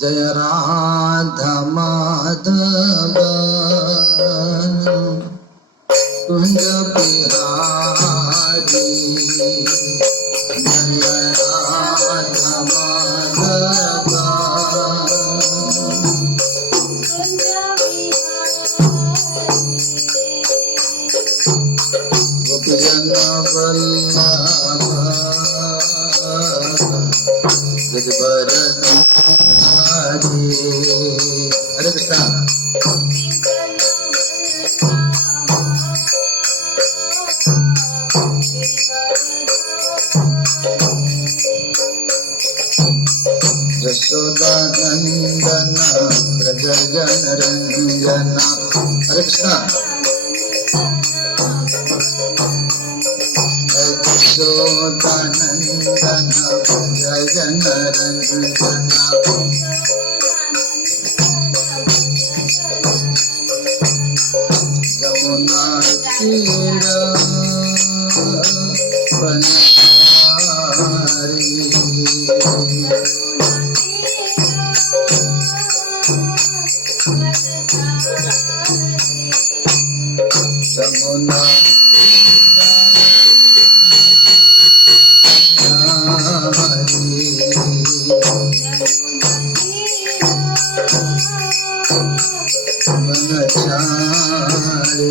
जय राधा माधव कुंज बिहारी, जय राधा माधव गोपीजन वल्लभ गिरिवर हरे कृष्णा। यशोदा नंदन ब्रज जन रंजना। हरे कृष्णा। यशोदा नंदन ब्रज जन रंजना। यमुना तीर बनहारी, यमुना बनचारी।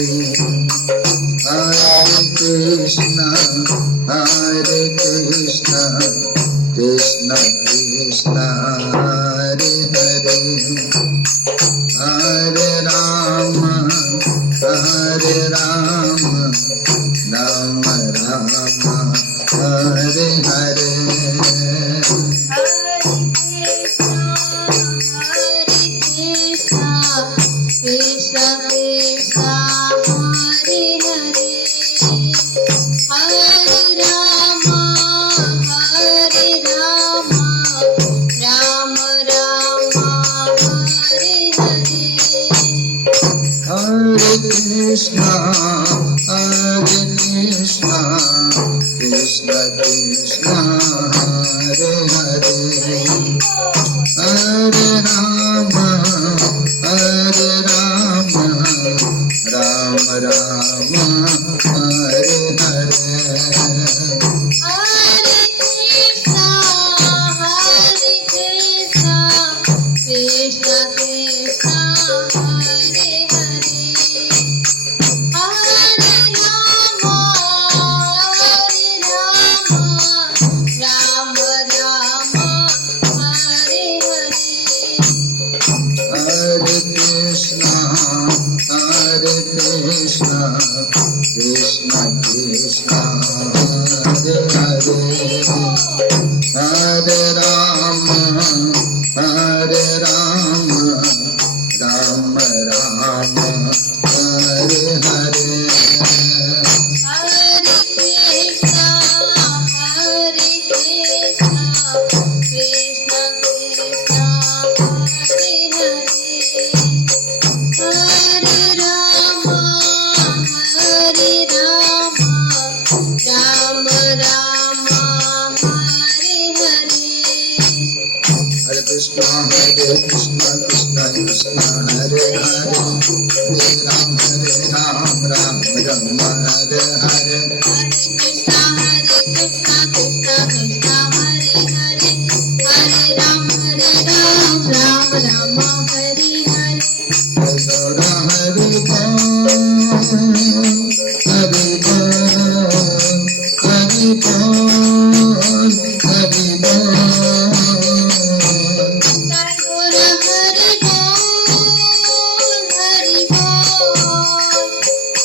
हरे कृष्णा कृष्णा कृष्णा हरे हरे, हरे Ram Ram Ram Hare Hare. Krishna Krishna Hare Hare, Hare Rama Rama Rama Hare Hare, Hare Krishna Krishna Krishna Hare Hare, Hare Rama Rama Rama Hare Hare, Hare Krishna Krishna Krishna Hare Hare, Hare Rama Rama Rama Hare Hare, Hare Krishna Krishna Krishna Hare Hare, Hare Rama Rama Rama Hare Hare, Hare Krishna Krishna Krishna Hare Hare, Hare Rama Rama Rama Hare Hare, Hare Krishna Krishna Krishna Hare Hare, Hare Ram Ram Rama Hare Hare, Hare Krishna Krishna Krishna Hare Hare, Hare Ram Rama Hare Hare, Gaura Hari Bol Hari Bol Hari Bol Gaura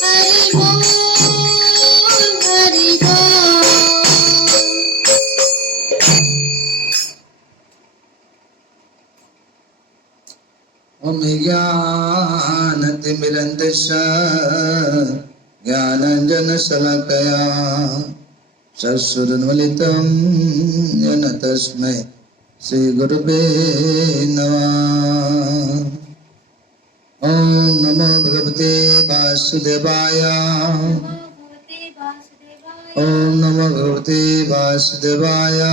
Hari Bol Hari Bol। Om Jnanatimirandasya Jnananjana Salakaya Sassuranvalitam Jana Tasmai Sri Gurube Namah। Om Namo Bhagavate Vasudevaya, Om Namo Bhagavate Vasudevaya,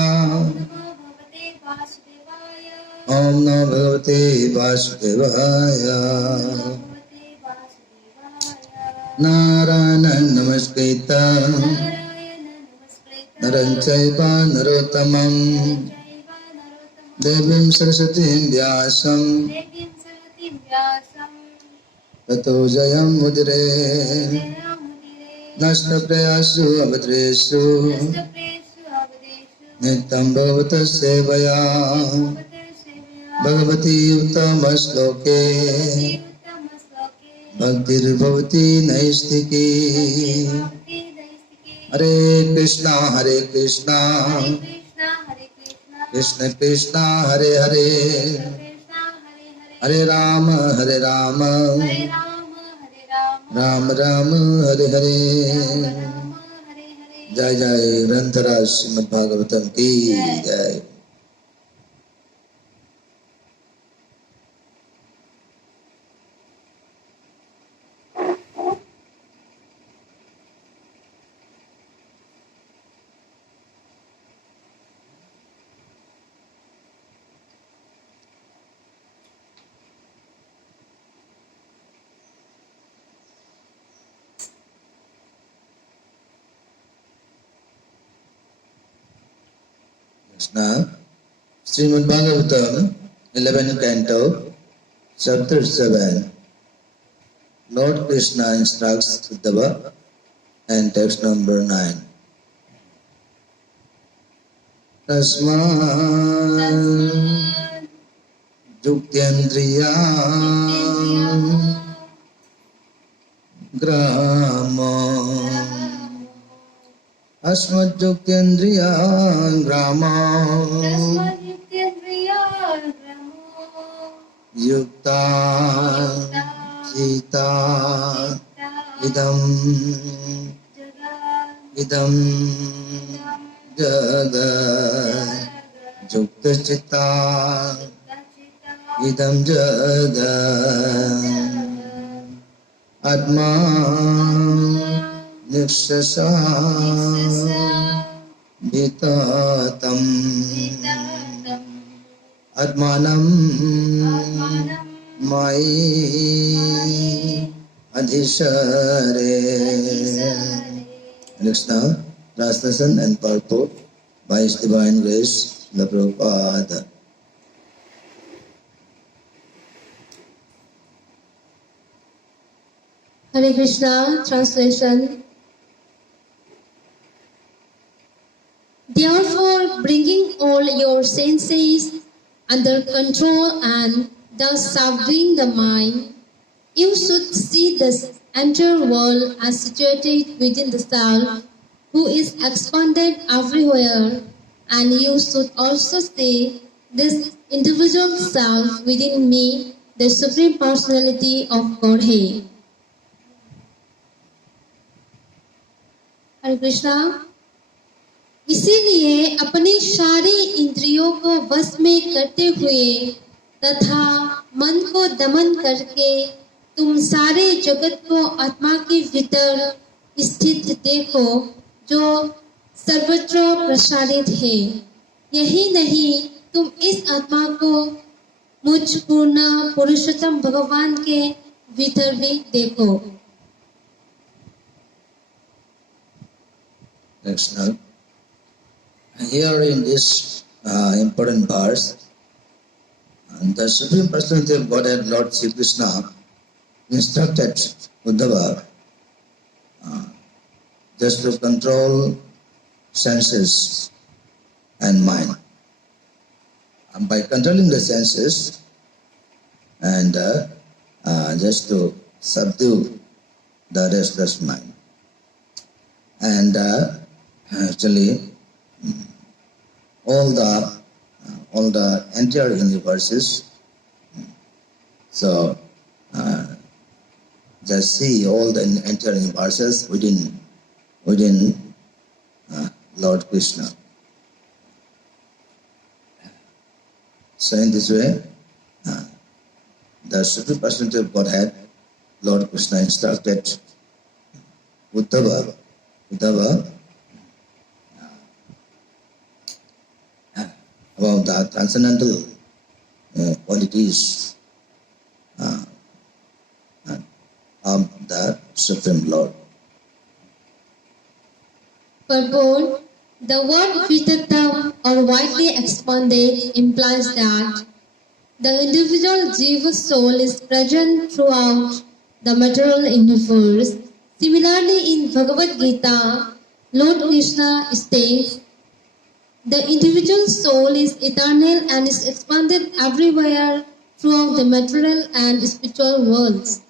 Om Namo Bhagavate Vasudevaya. Narayanam Namaskritam Naram Chaiva Narottamam Devim Saraswatim Vyasam Tato Jayam Mudire Nasta Prayasu Abhadresu Nityam Bhavata Sevaya Bhagavati Uttama Shloke Bhaktir Bhavati Naistiki Hare Krishna Krishna Krishna Hare Hare Hare Rama Ram Ram Hare Hare Jai Jai Grantharaj Srimad Bhagavatam Ki Jai. Now, Srimad Bhagavatam, 11th Canto, Chapter 7. Lord Krishna instructs Uddhava, and text number 9. Tasmāt Juktendriya Gramo Asmat Juktendriya Gramo Yukta Sita Idam Jagat Jukta Chitta Idam Jagat Atma Nipsasa Vitatam Atmanam Mai Adhishare. Next now, translation and purport by His Divine Grace, the Prabhupada. Hare Krishna, translation. Therefore, bringing all your senses under control and thus subduing the mind, you should see this entire world as situated within the self, who is expanded everywhere, and you should also see this individual self within me, the Supreme Personality of Godhead. हरे कृष्णा। इसीलिए अपनी सारी इंद्रियों को वश में करते हुए तथा मन को दमन करके तुम सारे जगत को आत्मा के भीतर स्थित देखो, जो सर्वत्र प्रसारित है। यही नहीं, तुम इस आत्मा को मुझ पूर्ण पुरुषोत्तम भगवान के भीतर भी देखो। Next now, here in this important verse, the Supreme Personality of Godhead, Lord Sri Krishna, instructed Uddhava just to control senses and mind. And by controlling the senses and just to subdue the restless mind. And actually, all the entire universes. So, just see all the entire universes within Lord Krishna. So, in this way, the Supreme Personality of Godhead, Lord Krishna, instructed Uddhava about the transcendental qualities of the Supreme Lord. Purport. The word Vitattam or widely expanded implies that the individual Jiva soul is present throughout the material universe. Similarly, in Bhagavad Gita, Lord Krishna states, the individual soul is eternal and is expanded everywhere throughout the material and spiritual worlds.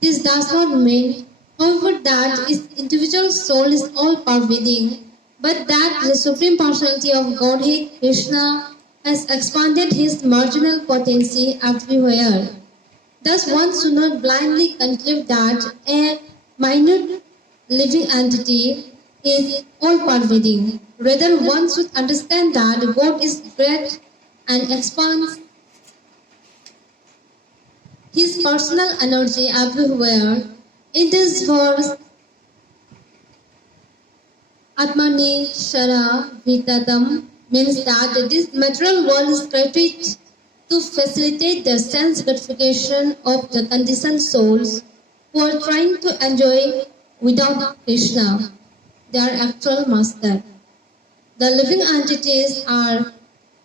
This does not mean, however, that its individual soul is all-pervading, but that the Supreme Personality of Godhead, Krishna, has expanded his marginal potency everywhere. Thus, one should not blindly conclude that a minute living entity is all-pervading. Rather, one should understand that God is great and expands his personal energy everywhere. In this verse, Atmani Shara Vitadam means that this material world is created to facilitate the sense gratification of the conditioned souls who are trying to enjoy without Krishna, their actual master. The living entities are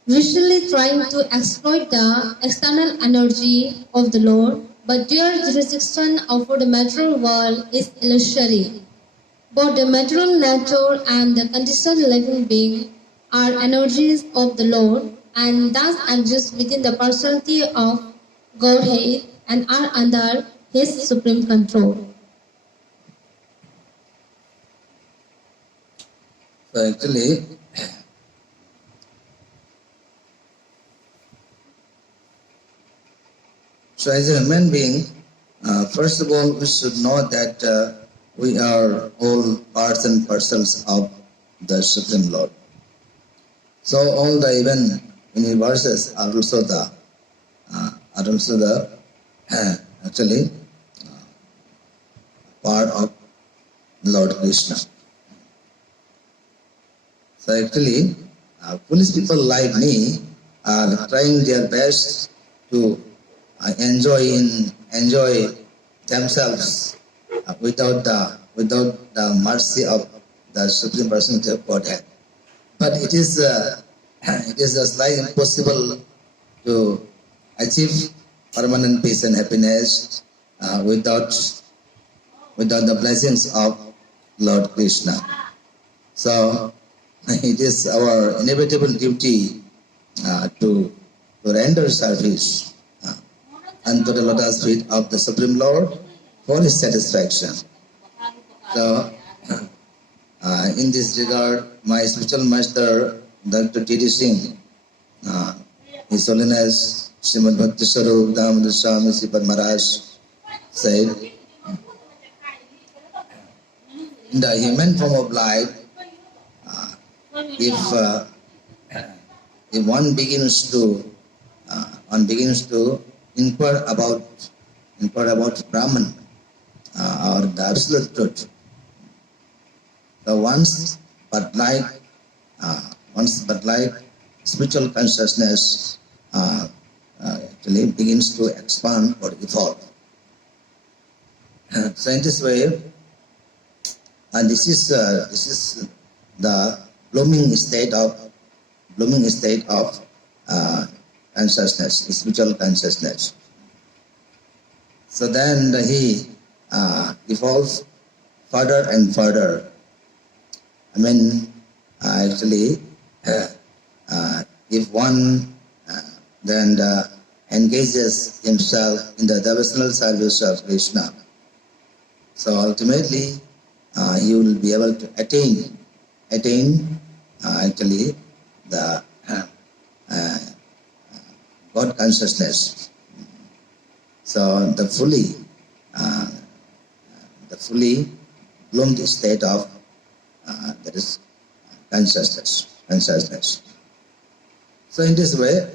visually trying to exploit the external energy of the Lord, but their jurisdiction over the material world is illusory. Both the material nature and the conditioned living being are energies of the Lord and thus exist within the personality of Godhead and are under His supreme control. So actually, so as a human being, first of all, we should know that we are all parts and parcels of the Supreme Lord. So all the even universes are also the actually part of Lord Krishna. So actually, foolish people like me are trying their best to enjoy themselves without the mercy of the Supreme Personality of Godhead. But it is just like impossible to achieve permanent peace and happiness without the blessings of Lord Krishna. So it is our inevitable duty to render service unto the lotus feet of the Supreme Lord for his satisfaction. So in this regard, my spiritual master, Dr. T.D. Singh, His Holiness Srimad Bhakti Swarup Damodar Swami Sripad Maharaj said, in the human form of life, if one begins to inquire about Brahman or the absolute truth, so once but like spiritual consciousness actually begins to expand or evolve. So in this way, and this is the blooming state of consciousness, spiritual consciousness. So then he evolves further and further. I mean, actually, if one then engages himself in the devotional service of Krishna, so ultimately he will be able to attain actually the God consciousness. So the fully bloomed state of that is consciousness. So in this way,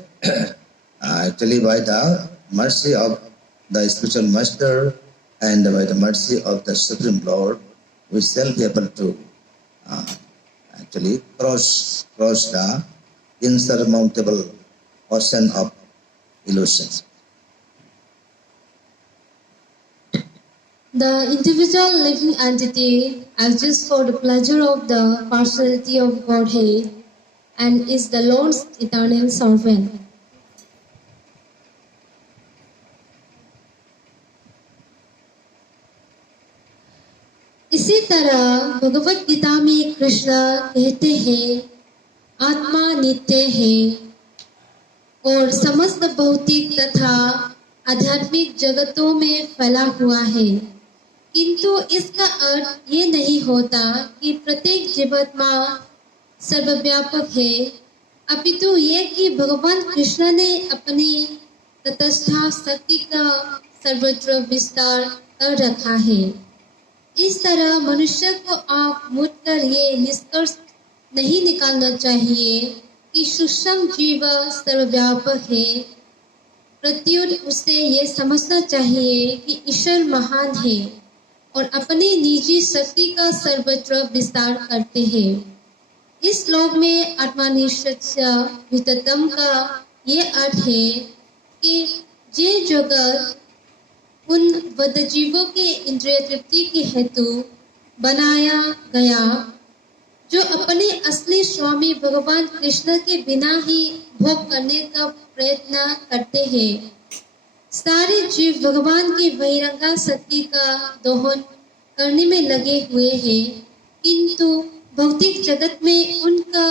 actually by the mercy of the spiritual master and by the mercy of the Supreme Lord, we shall be able to actually cross the insurmountable ocean of illusions. The individual living entity exists for the pleasure of the partiality of Godhead and is the Lord's eternal servant. इसी तरह भगवत गीता में कृष्ण कहते हैं आत्मा नित्य है और समस्त भौतिक तथा आध्यात्मिक जगतों में फैला हुआ है, किंतु इसका अर्थ ये नहीं होता कि प्रत्येक जीवात्मा सर्वव्यापक है, अपितु ये कि भगवान कृष्ण ने अपनी तटस्थ शक्ति का सर्वत्र विस्तार कर रखा है। इस तरह मनुष्य को आप मुड़कर ये निष्कर्ष नहीं निकालना चाहिए कि सूक्ष्म जीव सर्वव्यापक है, प्रत्युत उसे ये समझना चाहिए कि ईश्वर महान है और अपनी निजी शक्ति का सर्वत्र विस्तार करते हैं। इस श्लोक में आत्मनिश्चय विततम का ये अर्थ है कि ये जगत उन बद्धजीवों के इंद्रिय तृप्ति के हेतु बनाया गया जो अपने असली स्वामी भगवान कृष्ण के बिना ही भोग करने का प्रयत्न करते हैं। सारे जीव भगवान की बहिरंगा शक्ति का दोहन करने में लगे हुए हैं, किंतु भौतिक जगत में उनका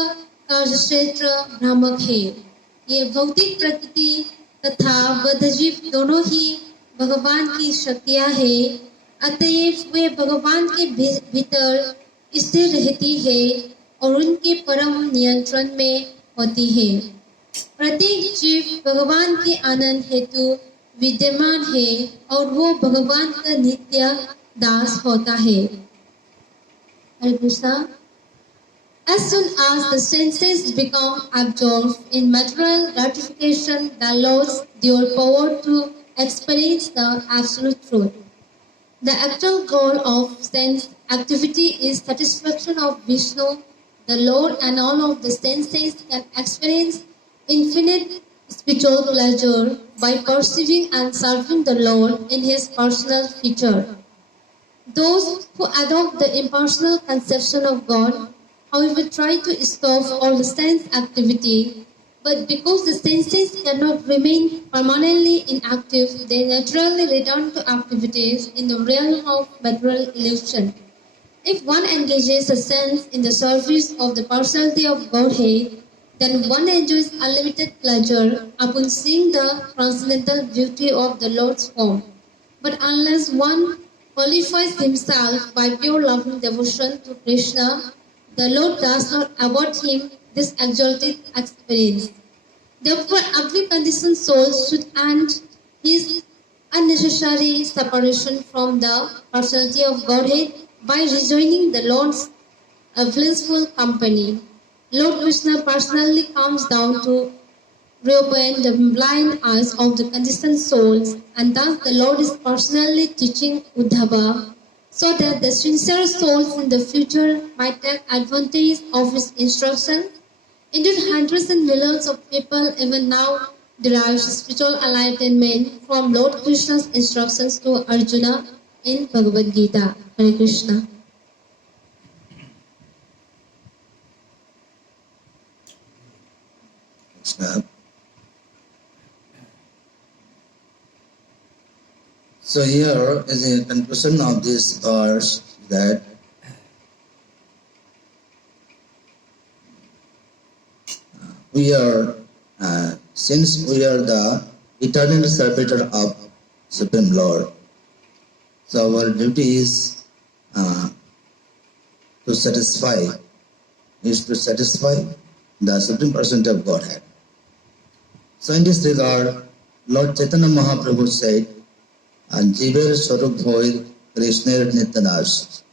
कार्यक्षेत्र भ्रामक है। ये भौतिक प्रकृति तथा बद्धजीव दोनों ही भगवान की शक्तियाँ हैं, अतएव वे भगवान के भीतर स्थिर रहती है और उनके परम नियंत्रण में होती है। प्रत्येक जीव भगवान के आनंद हेतु विद्यमान है और वो भगवान का नित्य दास होता है। हरे Krishna. As soon as the senses become absorbed in material gratification, that loses their power to experience the absolute truth. The actual goal of sense activity is satisfaction of Vishnu, the Lord, and all of the senses can experience infinite spiritual pleasure by perceiving and serving the Lord in His personal feature. Those who adopt the impersonal conception of God, however, try to stop all the sense activity, but because the senses cannot remain permanently inactive, they naturally return to activities in the realm of material illusion. If one engages a sense in the service of the personality of Godhead, then one enjoys unlimited pleasure upon seeing the transcendental beauty of the Lord's form. But unless one qualifies himself by pure loving devotion to Krishna, the Lord does not award him this exalted experience. Therefore, every conditioned soul should end his unnecessary separation from the personality of Godhead by rejoining the Lord's blissful company. Lord Krishna personally comes down to reopen the blind eyes of the conditioned souls, and thus the Lord is personally teaching Uddhava so that the sincere souls in the future might take advantage of his instructions. Indeed, hundreds and millions of people even now derive spiritual enlightenment from Lord Krishna's instructions to Arjuna in Bhagavad Gita. Hare Krishna. So here is a conclusion of this verse that we are, since we are the eternal servitor of Supreme Lord, so our duty is to satisfy the Supreme Personality of Godhead. So in this regard, Lord Chaitanya Mahaprabhu said, Jiver Swarup Hoy Krishner Nityadas.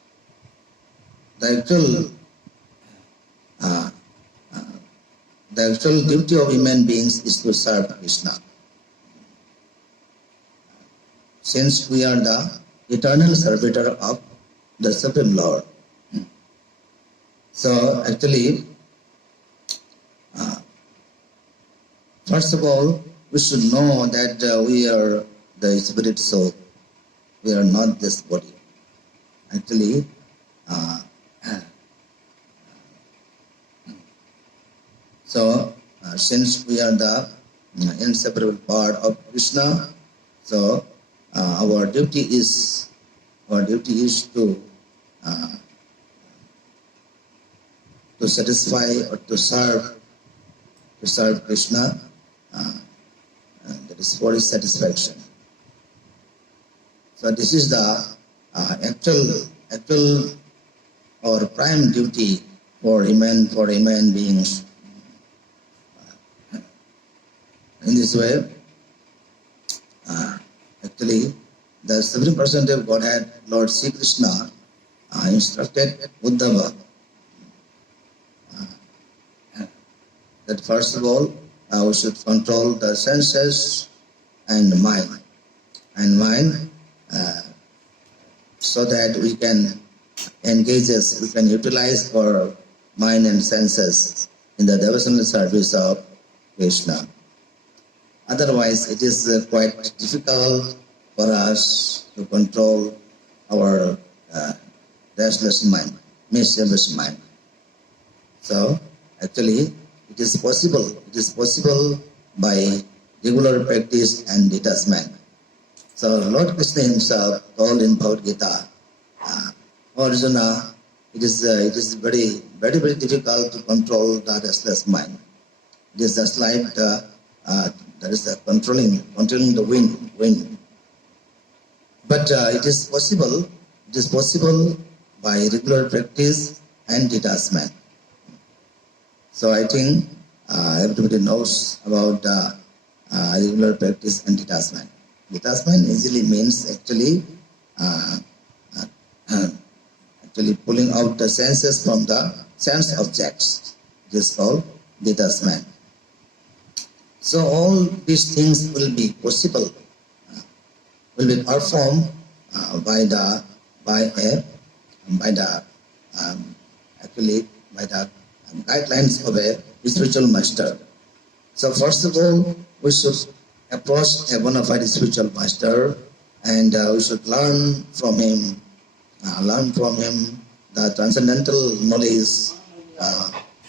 The actual duty of human beings is to serve Krishna. Since we are the eternal servitor of the Supreme Lord. So actually, first of all, we should know that we are the spirit soul. We are not this body. Actually, since we are the inseparable part of Krishna, so our duty is to satisfy or to serve Krishna. That is for his satisfaction. So this is the actual or prime duty for human beings. In this way, actually, the Supreme Personality of Godhead, Lord Sri Krishna, instructed Uddhava that first of all, we should control the senses and mind, so that we can utilize our mind and senses in the devotional service of Krishna. Otherwise, it is quite difficult for us to control our restless mind, mischievous mind. So, actually, it is possible by regular practice and detachment. So, Lord Krishna himself told in Bhagavad Gita, Arjuna, it is very, very, very difficult to control the restless mind. It is just like that is the controlling the wind. But it is possible by regular practice and detachment. So I think everybody knows about regular practice and detachment. Detachment easily means actually pulling out the senses from the sense objects. This is called detachment. So all these things will be possible, will be performed by the guidelines of a spiritual master. So first of all, we should approach a bona fide spiritual master, and we should learn from him the transcendental knowledge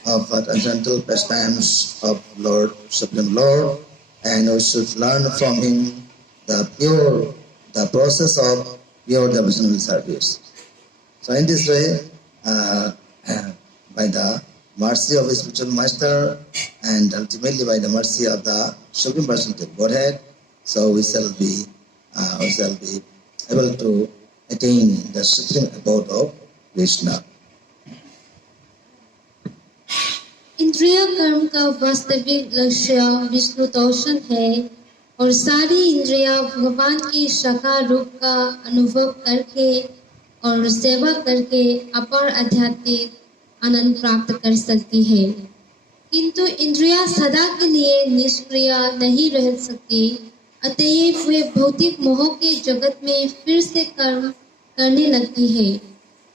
of transcendental pastimes of Lord, Supreme Lord, and we should learn from him the process of pure devotional service. So in this way, by the mercy of a spiritual master and ultimately by the mercy of the Supreme Personality of Godhead, so we shall be able to attain the supreme abode of Krishna. इंद्रिय कर्म का वास्तविक लक्ष्य विष्णु तोषण है और सारी इंद्रियां भगवान की साकार रूप का अनुभव करके और सेवा करके अपार आध्यात्मिक आनंद प्राप्त कर सकती है, किंतु इंद्रियां सदा के लिए निष्क्रिय नहीं रह सकती। अतएव वे भौतिक मोह के जगत में फिर से कर्म करने लगती है।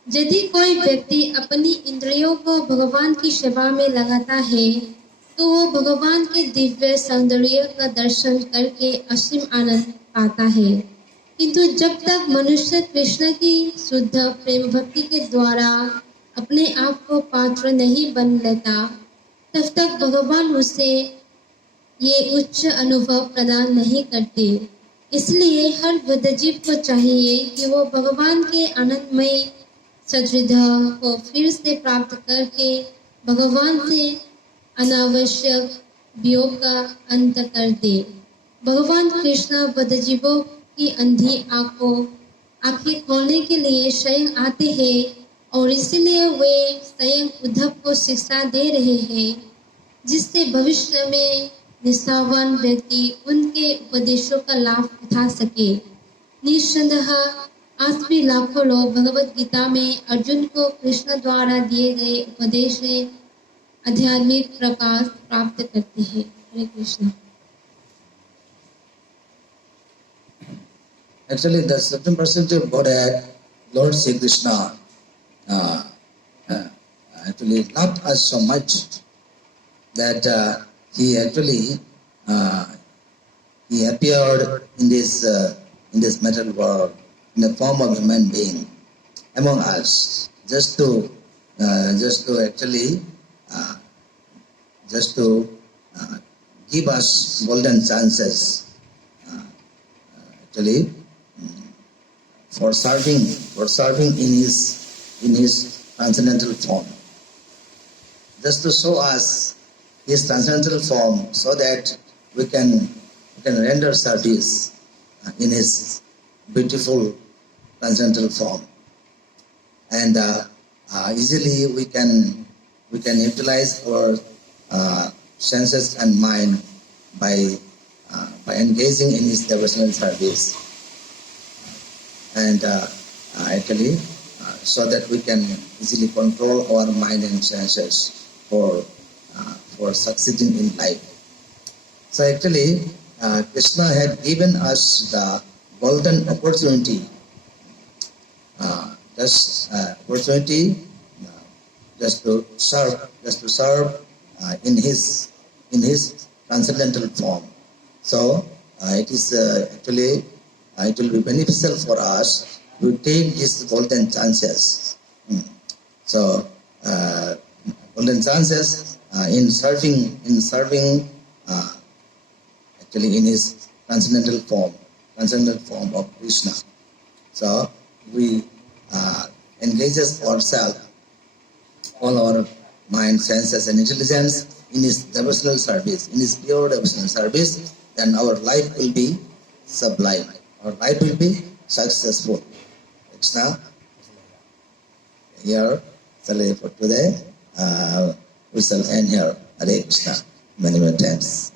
यदि कोई व्यक्ति अपनी इंद्रियों को भगवान की सेवा में लगाता है, तो वो भगवान के दिव्य सौंदर्य का दर्शन करके असीम आनंद पाता है। किंतु जब तक मनुष्य कृष्ण की शुद्ध प्रेम भक्ति के द्वारा अपने आप को पात्र नहीं बन लेता, तब तक भगवान उसे ये उच्च अनुभव प्रदान नहीं करते। इसलिए हर बुद्धजीव को चाहिए कि वो भगवान के आनंदमय सद्हृदय को फिर से प्राप्त करके भगवान से अनावश्यक वियोग का अंत कर दे। भगवान कृष्ण बुद्धजीवों की अंधी आंखें खोलने के लिए स्वयं आते हैं और इसलिए वे स्वयं उद्धव को शिक्षा दे रहे हैं, जिससे भविष्य में निष्ठावान व्यक्ति उनके उपदेशों का लाभ उठा सके। निस्संदेह आज भी लाखों लोग भगवत गीता में अर्जुन को कृष्ण द्वारा दिए गए उपदेश से आध्यात्मिक प्रकाश प्राप्त करते हैं। हरे Krishna. Actually, the Supreme Personality of Godhead, Lord Sri Krishna, actually loved us so much that he actually he appeared in this material world in the form of human being among us, just to actually just to give us golden chances, actually for serving in his transcendental form, just to show us his transcendental form, so that we can render service in his beautiful transcendental form, and easily we can utilize our senses and mind by engaging in his devotional service, and actually so that we can easily control our mind and senses for succeeding in life. So actually, Krishna had given us the golden opportunity, just to serve in his transcendental form. So it is actually it will be beneficial for us to take these golden chances. So golden chances in serving actually in his transcendental form of Krishna. So we engages ourselves, all our mind, senses and intelligence in his devotional service, in his pure devotional service, then our life will be sublime. Our life will be successful. Krishna, here, for today, we shall end here. Hare Krishna, many times.